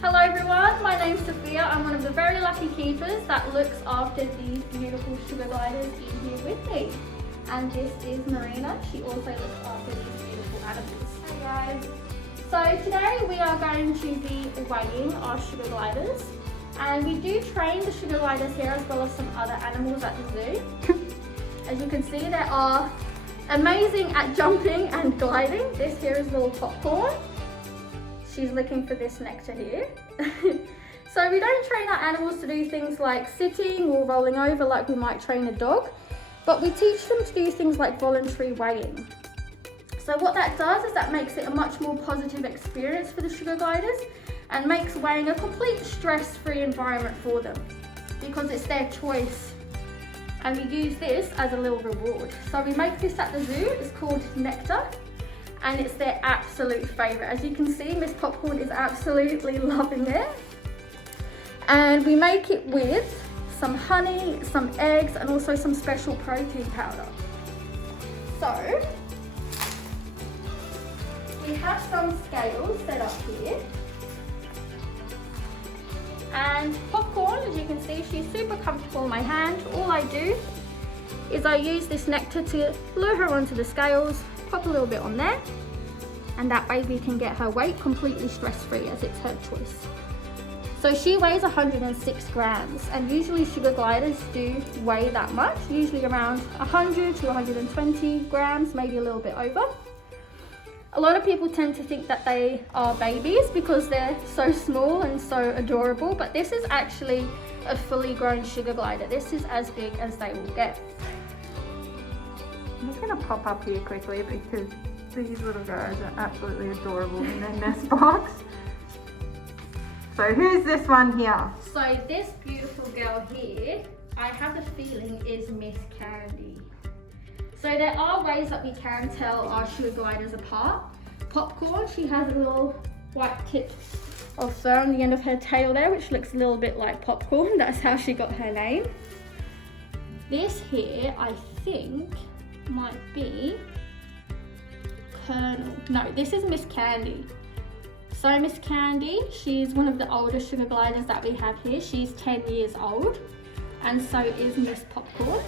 Hello everyone, my name's Sophia. I'm one of the very lucky keepers that looks after these beautiful sugar gliders in here with me. And this is Marina. She also looks after these beautiful animals. Hey guys. So today we are going to be weighing our sugar gliders. And we do train the sugar gliders here as well as some other animals at the zoo. As you can see, they are amazing at jumping and gliding. This here is little Popcorn. She's looking for this nectar here. So we don't train our animals to do things like sitting or rolling over like we might train a dog, but we teach them to do things like voluntary weighing. So what that does is that makes it a much more positive experience for the sugar gliders and makes weighing a complete stress-free environment for them because it's their choice. And we use this as a little reward. So we make this at the zoo. It's called nectar. And it's their absolute favourite. As you can see, Miss Popcorn is absolutely loving it. And we make it with some honey, some eggs, and also some special protein powder. So, we have some scales set up here. And Popcorn, as you can see, she's super comfortable in my hand. All I do is I use this nectar to lure her onto the scales, pop a little bit on there, and that way we can get her weight completely stress-free as it's her choice. So she weighs 106 grams, and usually sugar gliders do weigh that much, usually around 100 to 120 grams, maybe a little bit over. A lot of people tend to think that they are babies because they're so small and so adorable, but this is actually a fully grown sugar glider. This is as big as they will get. I'm just going to pop up here quickly because these little guys are absolutely adorable in their nest box. So who's this one here? So this beautiful girl here, I have a feeling is Miss Candy. So there are ways that we can tell our sugar gliders apart. Popcorn, she has a little white tip of fur on the end of her tail there, which looks a little bit like Popcorn. That's how she got her name. This here, I think, might be Colonel. No, this is Miss Candy. So Miss Candy, she's one of the older sugar gliders that we have here. She's 10 years old, and so is Miss Popcorn.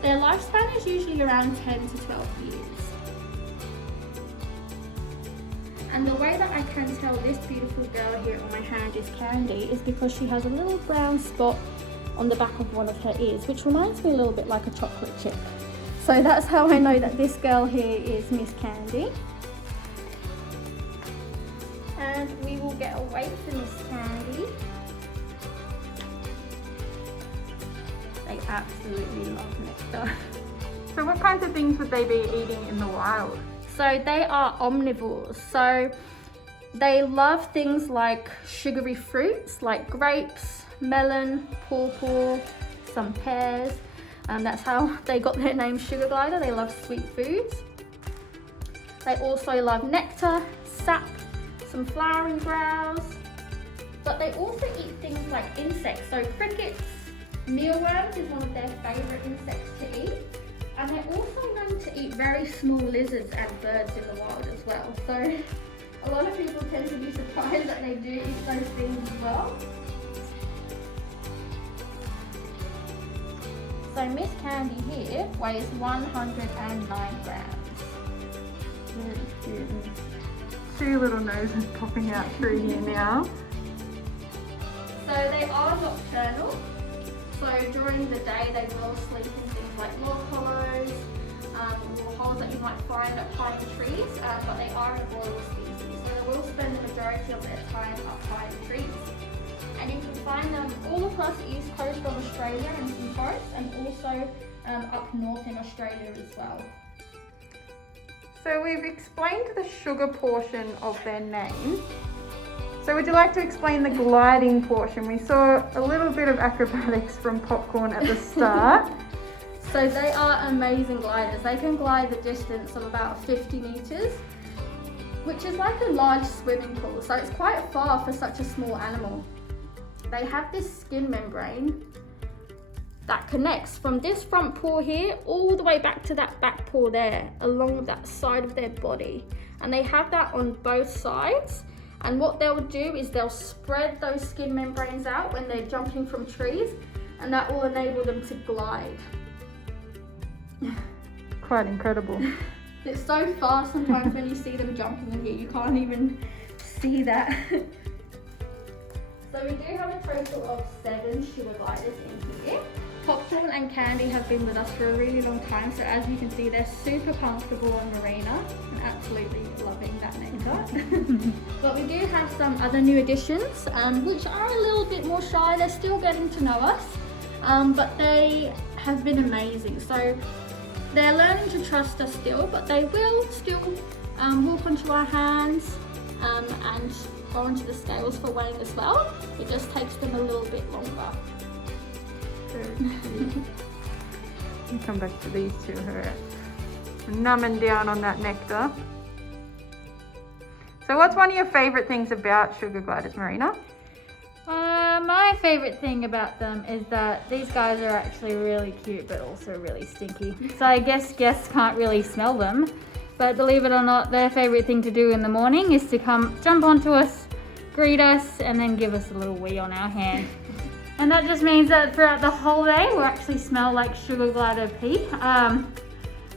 Their lifespan is usually around 10 to 12 years. And the way that I can tell this beautiful girl here on my hand is Candy is because she has a little brown spot on the back of one of her ears, which reminds me a little bit like a chocolate chip. So that's how I know that this girl here is Miss Candy. And we will get a weight for Miss Candy. They absolutely love nectar. So what kinds of things would they be eating in the wild? So they are omnivores. So they love things like sugary fruits like grapes, melon, pawpaw, some pears. That's how they got their name Sugar Glider. They love sweet foods. They also love nectar, sap, some flowering browse, but they also eat things like insects. So crickets, mealworms is one of their favourite insects to eat. And they're also known to eat very small lizards and birds in the wild as well. So a lot of people tend to be surprised that they do eat those things as well. So Miss Candy here weighs 109 grams. Very cute. Two little noses popping out through here now. So they are nocturnal. So during the day they will sleep in things like log hollows, or holes that you might find up high in trees, but they are an arboreal species. So they will spend the majority of their time up high in trees. And you can find them all across the east coast of Australia in some forests, and also up north in Australia as well. So we've explained the sugar portion of their name. So would you like to explain the gliding portion? We saw a little bit of acrobatics from Popcorn at the start. So they are amazing gliders. They can glide the distance of about 50 meters, which is like a large swimming pool. So it's quite far for such a small animal. They have this skin membrane that connects from this front paw here all the way back to that back paw there, along that side of their body. And they have that on both sides. And what they'll do is they'll spread those skin membranes out when they're jumping from trees, and that will enable them to glide. Quite incredible. It's so fast sometimes when you see them jumping in here, you can't even see that. So we do have a total of 7 sugar gliders in here. Popcorn and Candy have been with us for a really long time, so as you can see, they're super comfortable on Marina and absolutely loving that nectar. But we do have some other new additions, which are a little bit more shy. They're still getting to know us, but they have been amazing. So they're learning to trust us still, but they will still walk onto our hands and go onto the scales for weighing as well. It just takes them a little bit longer. Come back to these two here. Numbing down on that nectar. So what's one of your favourite things about sugar gliders, Marina? My favourite thing about them is that these guys are actually really cute but also really stinky. So I guess guests can't really smell them, but believe it or not, their favourite thing to do in the morning is to come jump onto us, greet us, and then give us a little wee on our hand. And that just means that throughout the whole day we'll actually smell like sugar glider pee,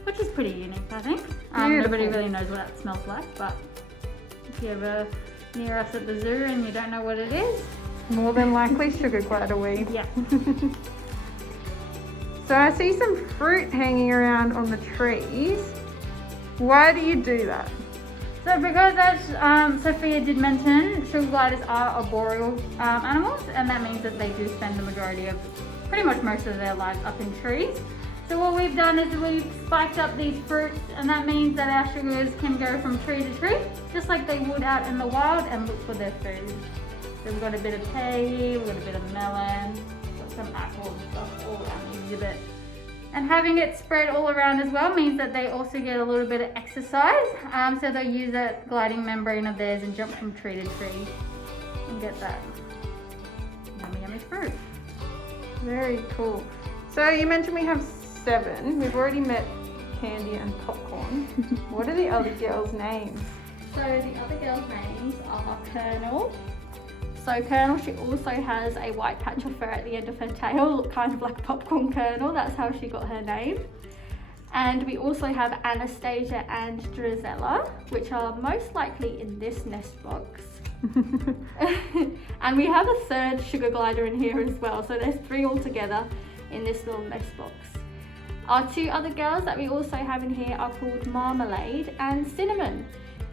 which is pretty unique, I think. Nobody really knows what that smells like, but if you're ever near us at the zoo and you don't know what it is, more than likely sugar glider wee. yeah. So I see some fruit hanging around on the trees. Why do you do that? So because as Sophia did mention, sugar gliders are arboreal animals, and that means that they do spend the majority of, pretty much most of their lives up in trees. So what we've done is we've spiked up these fruits, and that means that our sugars can go from tree to tree, just like they would out in the wild, and look for their food. So we've got a bit of pea, we've got a bit of melon, got some apples and stuff all around the exhibit. And having it spread all around as well means that they also get a little bit of exercise. So they'll use that gliding membrane of theirs and jump from tree to tree and get that yummy, yummy fruit. Very cool. So you mentioned we have 7. We've already met Candy and Popcorn. What are the other girls' names? So the other girls' names are Colonel. So Colonel, she also has a white patch of fur at the end of her tail, kind of like a popcorn kernel. That's how she got her name. And we also have Anastasia and Drizella, which are most likely in this nest box. And we have a 3rd sugar glider in here as well. So there's 3 altogether in this little nest box. Our 2 other girls that we also have in here are called Marmalade and Cinnamon.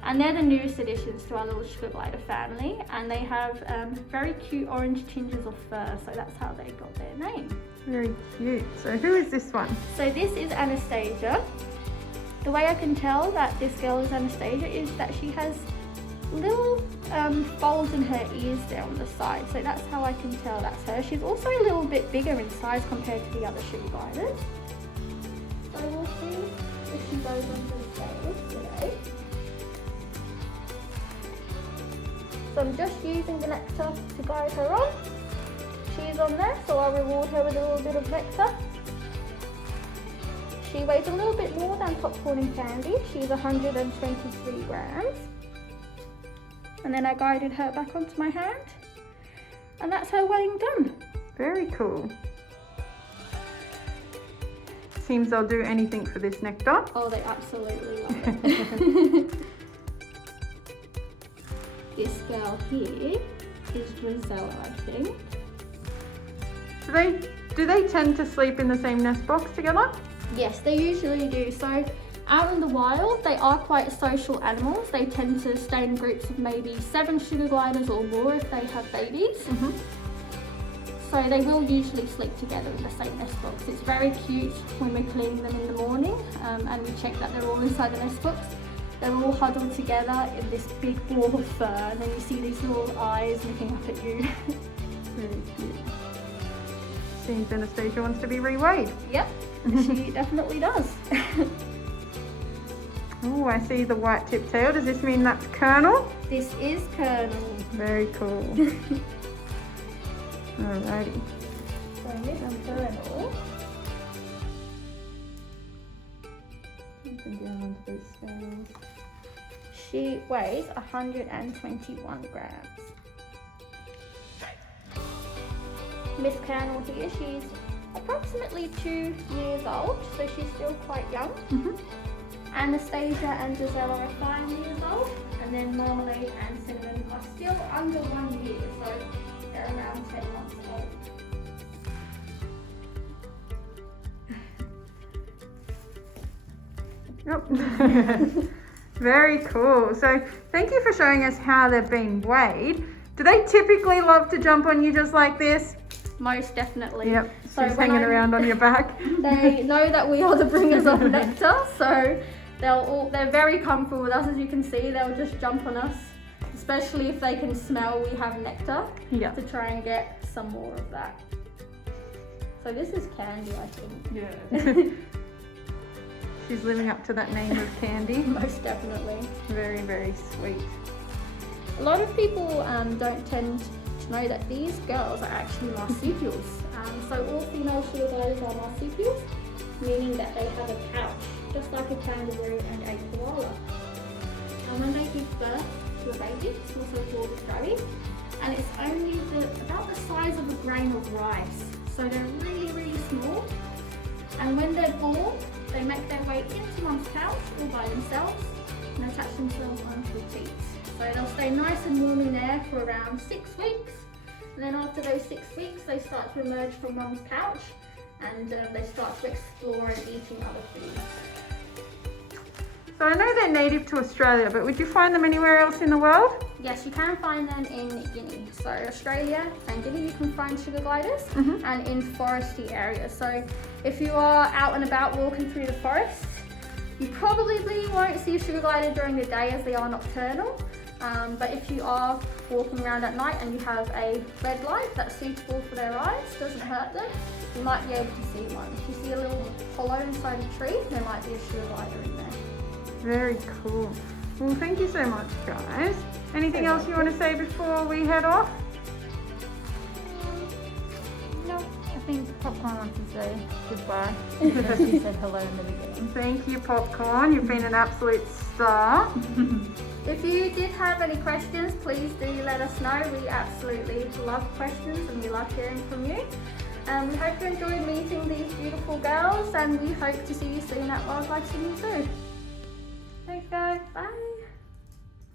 And they're the newest additions to our little sugar glider family, and they have very cute orange tinges of fur, so that's how they got their name. Very cute. So who is this one? So this is Anastasia. The way I can tell that this girl is Anastasia is that she has little folds in her ears there on the side, so that's how I can tell that's her. She's also a little bit bigger in size compared to the other sugar gliders. So we'll see if she goes onto the scales today. So I'm just using the nectar to guide her on. She's on there, so I'll reward her with a little bit of nectar. She weighs a little bit more than Popcorn and Candy. She's 123 grams. And then I guided her back onto my hand. And that's her weighing done. Very cool. Seems they'll do anything for this nectar. Oh, they absolutely love it. This girl here is Drizella, I think. Do they tend to sleep in the same nest box together? Yes, they usually do. So out in the wild, they are quite social animals. They tend to stay in groups of maybe 7 sugar gliders or more if they have babies. Mm-hmm. So they will usually sleep together in the same nest box. It's very cute when we're cleaning them in the morning and we check that they're all inside the nest box. They're all huddled together in this big ball of fur, and then you see these little eyes looking up at you. Very cute. Seems Anastasia wants to be reweighed. Yep, she definitely does. Oh, I see the white tip tail. Does this mean that's Colonel? This is Colonel. Very cool. Alrighty. So this is Colonel. Down onto those scales. She weighs 121 grams. Miss Colonel here, she's approximately 2 years old, so she's still quite young. Anastasia and Gisela are 5 years old, and then Marmalade and Cinnamon are still under 1 year, so they're around 10 months old. Yep. Very cool. So thank you for showing us how they're being weighed. Do they typically love to jump on you just like this? Most definitely. Yep. So She's hanging around on your back. They know that we are the bringers of nectar, so they're very comfortable with us. As you can see, they'll just jump on us, especially if they can smell we have nectar, to try and get some more of that. So this is Candy, I think. Yeah. She's living up to that name of Candy. Most definitely. Very, very sweet. A lot of people don't tend to know that these girls are actually marsupials. So all female sugar gliders are marsupials, meaning that they have a pouch, just like a kangaroo and a koala. And when they give birth to a baby, it's also called a crabby, and it's only about the size of a grain of rice. So they're really, really small. And when they're born, they make their way into mum's pouch all by themselves and attach themselves onto the teat. So they'll stay nice and warm in there for around 6 weeks. And then after those 6 weeks, they start to emerge from mum's pouch and they start to explore and eating other foods. So I know they're native to Australia, but would you find them anywhere else in the world? Yes, you can find them in Guinea. So Australia and Guinea, you can find sugar gliders, and in foresty areas. So if you are out and about walking through the forest, you probably won't see a sugar glider during the day as they are nocturnal. But if you are walking around at night and you have a red light that's suitable for their eyes, doesn't hurt them, you might be able to see one. If you see a little hollow inside a tree, there might be a sugar glider in there. Very cool. Well, thank you so much, guys. Anything else you want to say before we head off? No, I think Popcorn wants to say goodbye because she said hello in the beginning. Thank you, Popcorn. You've been an absolute star. If you did have any questions, please do let us know. We absolutely love questions and we love hearing from you. We hope you enjoyed meeting these beautiful girls, and we hope to see you soon at Wildlife Swimming Zoo. Thanks, guys. Bye.